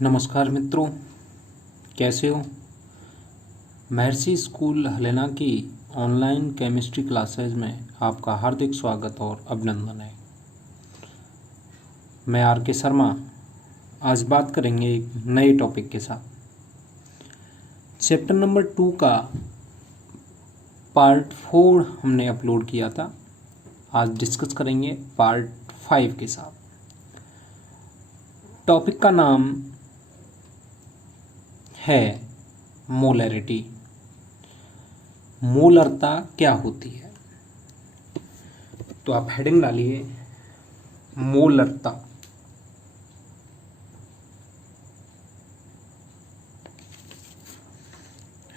नमस्कार मित्रों, कैसे हो। महर्षि स्कूल हलेना की ऑनलाइन केमिस्ट्री क्लासेज में आपका हार्दिक स्वागत और अभिनंदन है। मैं आर के शर्मा आज बात करेंगे एक नए टॉपिक के साथ। चैप्टर नंबर 2 का पार्ट 4 हमने अपलोड किया था। आज डिस्कस करेंगे पार्ट 5 के साथ। टॉपिक का नाम है मोलैरिटी। मोलरता क्या होती है, तो आप हेडिंग डालिए मोलरता।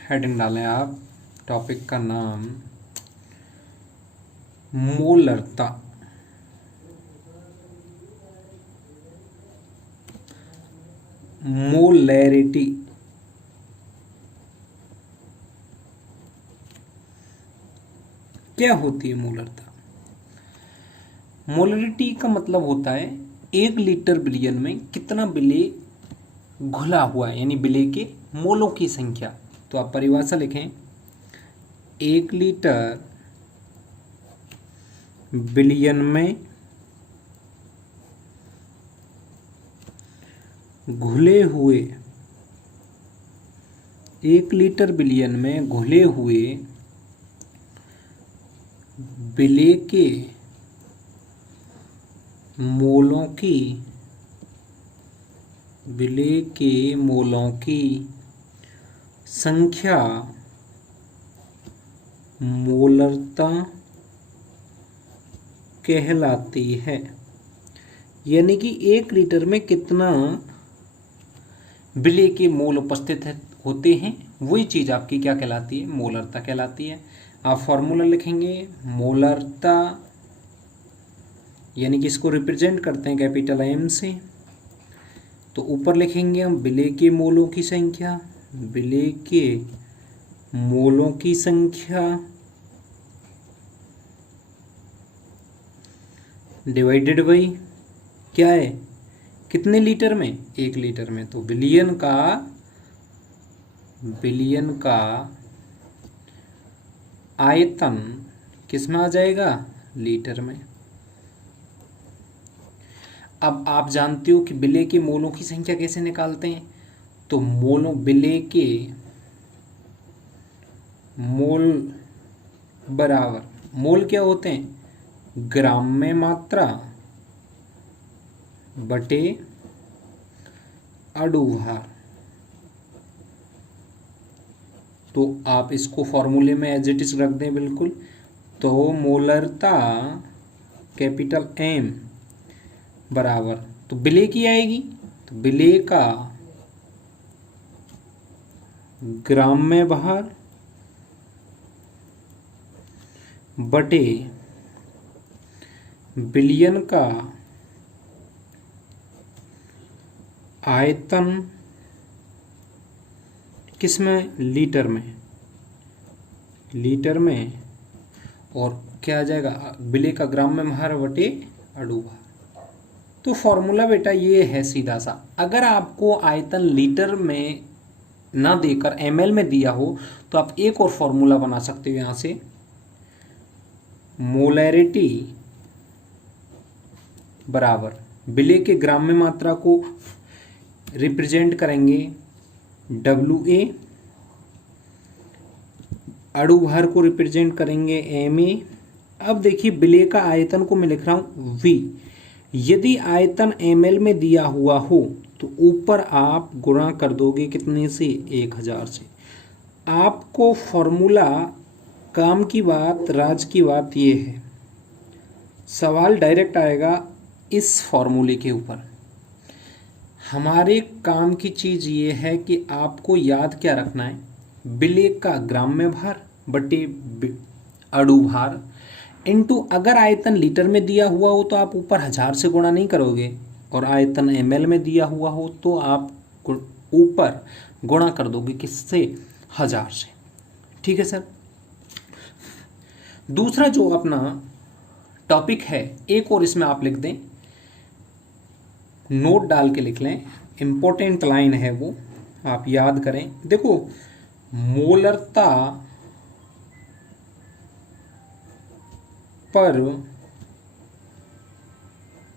हेडिंग डालें आप, टॉपिक का नाम मोलरता। मोलैरिटी क्या होती है। मोलरता, मोलरिटी का मतलब होता है 1 लीटर विलयन में कितना विलेय घुला हुआ है, यानी विलेय के मोलों की संख्या। तो आप परिभाषा लिखें, 1 लीटर विलयन में घुले हुए 1 लीटर विलयन में घुले हुए विलेय के मोलों की संख्या मोलरता कहलाती है। यानी कि 1 लीटर में कितना विलेय के मोल उपस्थित होते हैं, वही चीज आपकी क्या कहलाती है, मोलरता कहलाती है। आप फॉर्मूला लिखेंगे, मोलरता यानी कि इसको रिप्रेजेंट करते हैं कैपिटल एम से। तो ऊपर लिखेंगे हम विलेय के मोलों की संख्या, विलेय के मोलों की संख्या डिवाइडेड बाई क्या है, कितने लीटर में, 1 लीटर में। तो विलयन का आयतन किस में आ जाएगा, लीटर में। अब आप जानते हो कि विलेय के मोलों की संख्या कैसे निकालते हैं। तो विलेय के मोल बराबर, मोल क्या होते हैं, ग्राम में मात्रा बटे अणुभार। तो आप इसको फॉर्मूले में एज इट इज रख दें बिल्कुल। तो मोलरता कैपिटल एम बराबर, तो विलेय की आएगी, तो विलेय का ग्राम में भार बटे विलयन का आयतन किस में, लीटर में। और क्या आ जाएगा, विलेय का ग्राम में भार बटे अणुभार। तो फॉर्मूला बेटा ये है सीधा सा। अगर आपको आयतन लीटर में ना देकर एमएल में दिया हो तो आप एक और फॉर्मूला बना सकते हो यहां से, मोलैरिटी बराबर विलेय के ग्राम में मात्रा को रिप्रेजेंट करेंगे WA, अणुभार को रिप्रेजेंट करेंगे MA। अब देखिए विलेय का आयतन को मैं लिख रहा हूं V। यदि आयतन ml में दिया हुआ हो तो ऊपर आप गुणा कर दोगे कितने से, 1000 से। आपको फॉर्मूला, काम की बात, राज की बात ये है, सवाल डायरेक्ट आएगा इस फॉर्मूले के ऊपर। हमारे काम की चीज ये है कि आपको याद क्या रखना है, विलेय का ग्राम में भार बटे अणुभार इनटू, अगर आयतन लीटर में दिया हुआ हो तो आप ऊपर 1000 से गुणा नहीं करोगे, और आयतन ml में दिया हुआ हो तो आप ऊपर गुणा कर दोगे किससे, 1000 से। ठीक है सर। दूसरा जो अपना टॉपिक है, एक और इसमें आप लिख दें, नोट डाल के लिख लें, इम्पोर्टेंट लाइन है वो, आप याद करें। देखो, मोलरता पर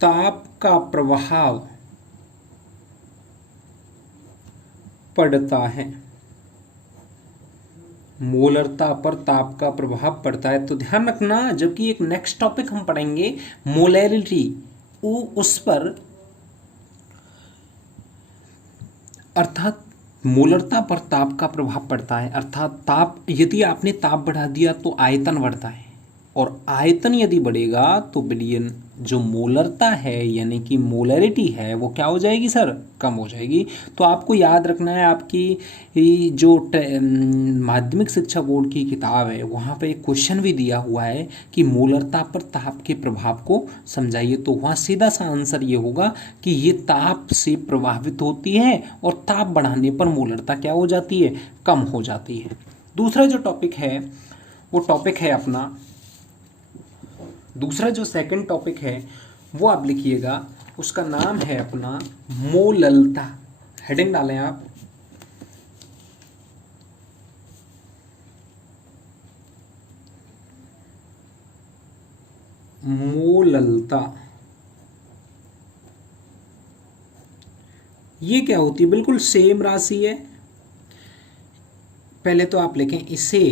ताप का प्रभाव पड़ता है, मोलरता पर ताप का प्रभाव पड़ता है। तो ध्यान रखना, जबकि एक नेक्स्ट टॉपिक हम पढ़ेंगे मोलैरिटी, उस पर, अर्थात मोलरता पर ताप का प्रभाव पड़ता है, अर्थात ताप, यदि आपने ताप बढ़ा दिया तो आयतन बढ़ता है, और आयतन यदि बढ़ेगा तो विलयन, जो मोलरता है यानी कि मोलैरिटी है, वो क्या हो जाएगी सर, कम हो जाएगी। तो आपको याद रखना है, आपकी जो माध्यमिक शिक्षा बोर्ड की किताब है वहाँ पे एक क्वेश्चन भी दिया हुआ है कि मोलरता पर ताप के प्रभाव को समझाइए। तो वहाँ सीधा सा आंसर ये होगा कि ये ताप से प्रभावित होती है, और ताप बढ़ाने पर मोलरता क्या हो जाती है, कम हो जाती है। दूसरा जो टॉपिक है वो टॉपिक है अपना, दूसरा जो सेकंड टॉपिक है वो आप लिखिएगा, उसका नाम है अपना मोललता। हेडिंग डालें आप, मोललता। ये क्या होती है, बिल्कुल सेम राशि है। पहले तो आप लिखें इसे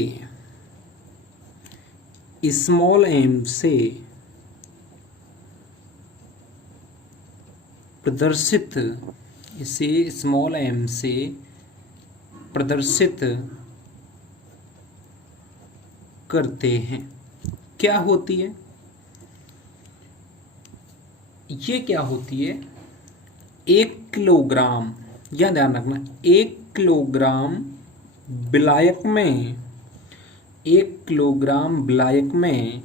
स्मॉल एम से प्रदर्शित, इसे स्मॉल एम से प्रदर्शित करते हैं। क्या होती है ये, क्या होती है, 1 किलोग्राम, यह ध्यान रखना, 1 किलोग्राम विलायक में, 1 किलोग्राम विलायक में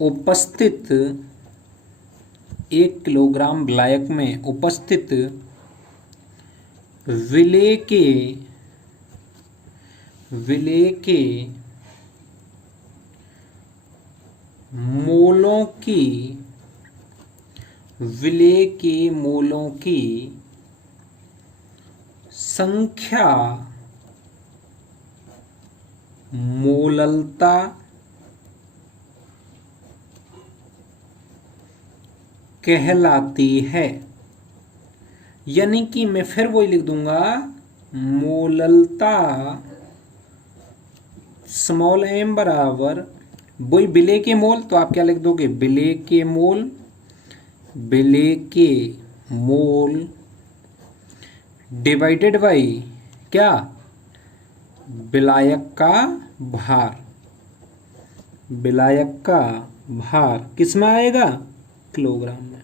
उपस्थित, 1 किलोग्राम विलायक में उपस्थित विलेय के मोलों की, विलेय के मोलों की संख्या मोललता कहलाती है। यानी कि मैं फिर वही लिख दूंगा, मोललता स्मॉल एम बराबर वही विलेय के मोल, तो आप क्या लिख दोगे, विलेय के मोल, विलेय के मोल डिवाइडेड बाई क्या, विलायक का भार, विलायक का भार किस में आएगा, किलोग्राम में।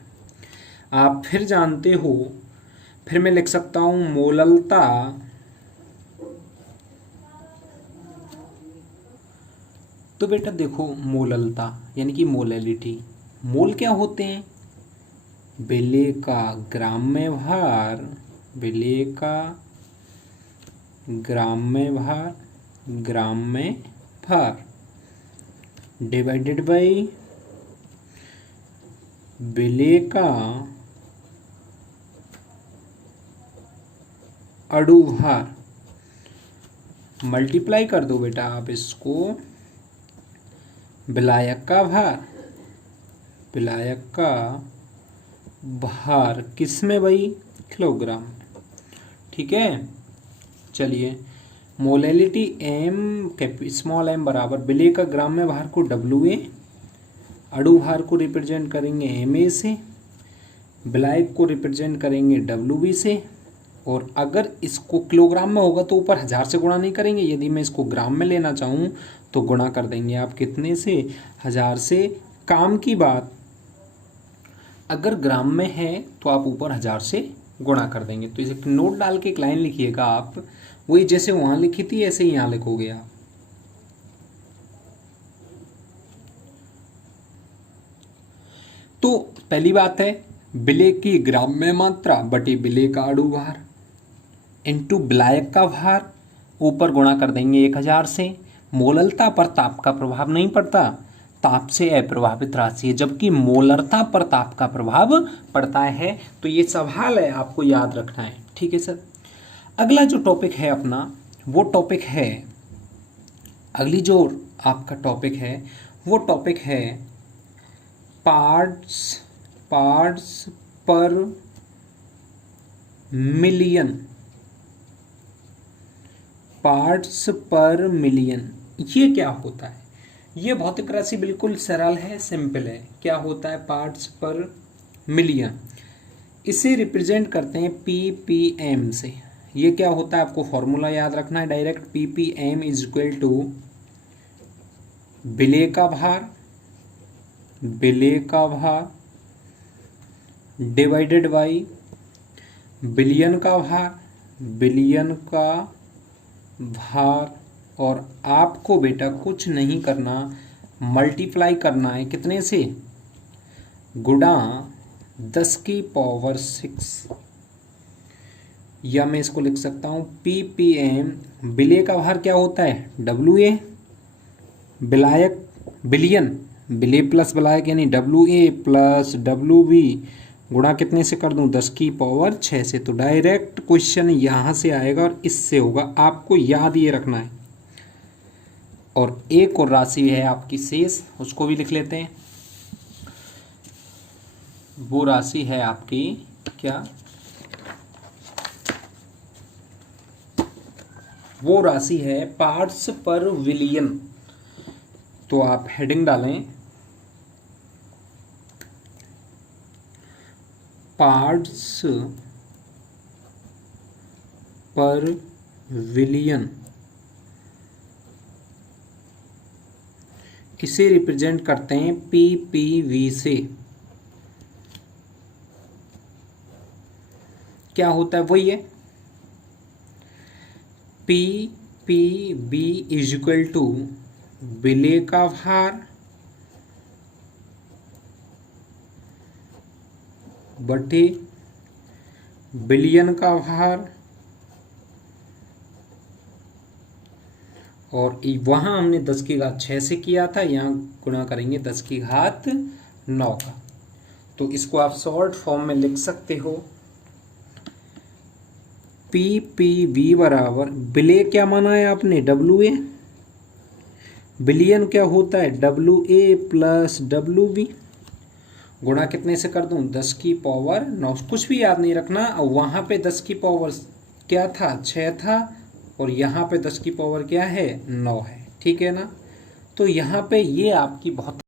आप फिर जानते हो, फिर मैं लिख सकता हूं मोललता तो बेटा देखो, मोललता यानी कि मोलैलिटी, मोल क्या होते हैं, विलेय का ग्राम में भार, विलेय का ग्राम में भार, ग्राम में भार डिवाइडेड बाई विलेय का अणु भार, मल्टीप्लाई कर दो बेटा आप इसको, विलायक का भार, विलायक का भार किस में भाई, किलोग्राम में। ठीक है, चलिए, मोलैलिटी एम स्मॉल एम बराबर विलेय का ग्राम में भार को WA, अणु भार को रिप्रेजेंट करेंगे MA से, विलायक को रिप्रेजेंट करेंगे WB से, और अगर इसको किलोग्राम में होगा तो ऊपर 1000 से गुणा नहीं करेंगे, यदि मैं इसको ग्राम में लेना चाहूँ तो गुणा कर देंगे आप कितने से, 1000 से। काम की बात, अगर ग्राम में है तो आप ऊपर 1000 से गुणा कर देंगे। तो इसे नोट डाल के एक लाइन लिखिएगा आप, वही जैसे वहां लिखी थी ऐसे ही यहाँ लिखोगे आप। तो पहली बात है, विलेय की ग्राम में मात्रा बटे विलेय का अणु भार इंटू विलायक का भार, ऊपर गुणा कर देंगे 1000 से। मोललता पर ताप का प्रभाव नहीं पड़ता, ताप से अप्रभावित राशि है, जबकि मोलरता पर ताप का प्रभाव पड़ता है। तो ये सवाल है, आपको याद रखना है। ठीक है सर। अगला जो टॉपिक है अपना, वो टॉपिक है, अगली जो आपका टॉपिक है वो टॉपिक है पार्ट्स पर मिलियन। पार्ट्स पर मिलियन ये क्या होता है? ये भौतिक राशि बिल्कुल सरल है, सिंपल है। क्या होता है पार्ट्स पर मिलियन? इसे रिप्रेजेंट करते हैं ppm से। ये क्या होता है, आपको फॉर्मूला याद रखना है direct. ppm is equal to विलेय का भार डिवाइडेड बाई बिलियन का भार, और आपको बेटा कुछ नहीं करना, मल्टीप्लाई करना है कितने से? गुणा 10 की पावर 6, या मैं इसको लिख सकता हूँ ppm। विलेय का भार क्या होता है? WA, विलायक बिलियन, विलेय प्लस विलायक यानी WA प्लस WB गुणा कितने से कर दूं? 10 की पावर 6 से। तो डायरेक्ट क्वेश्चन यहाँ से आएगा और इससे होगा, आपको याद ये रखना है। और एक और राशि है आपकी शेष, उसको भी लिख लेते हैं। वो राशि है आपकी क्या? वो राशि है पार्ट्स पर विलियन। तो आप हेडिंग डालें पार्ट्स पर विलियन। इसे रिप्रेजेंट करते हैं ppv से। क्या होता है? वही है ppb इज इक्वल टू विलेय का भार बटे बिलियन का भार, और वहां हमने 10 की घात 6 से किया था, यहाँ गुणा करेंगे 10 की घात 9 का। तो इसको आप शॉर्ट फॉर्म में लिख सकते हो ppv बराबर, विलेय क्या माना है आपने? WA। बिलियन क्या होता है? WA प्लस WB गुणा कितने से कर दूं? 10 की पावर 9। कुछ भी याद नहीं रखना। और वहां पे 10 की पावर क्या था? 6 था, और यहाँ पे 10 की पावर क्या है? 9 है। ठीक है ना? तो यहाँ पे ये आपकी बहुत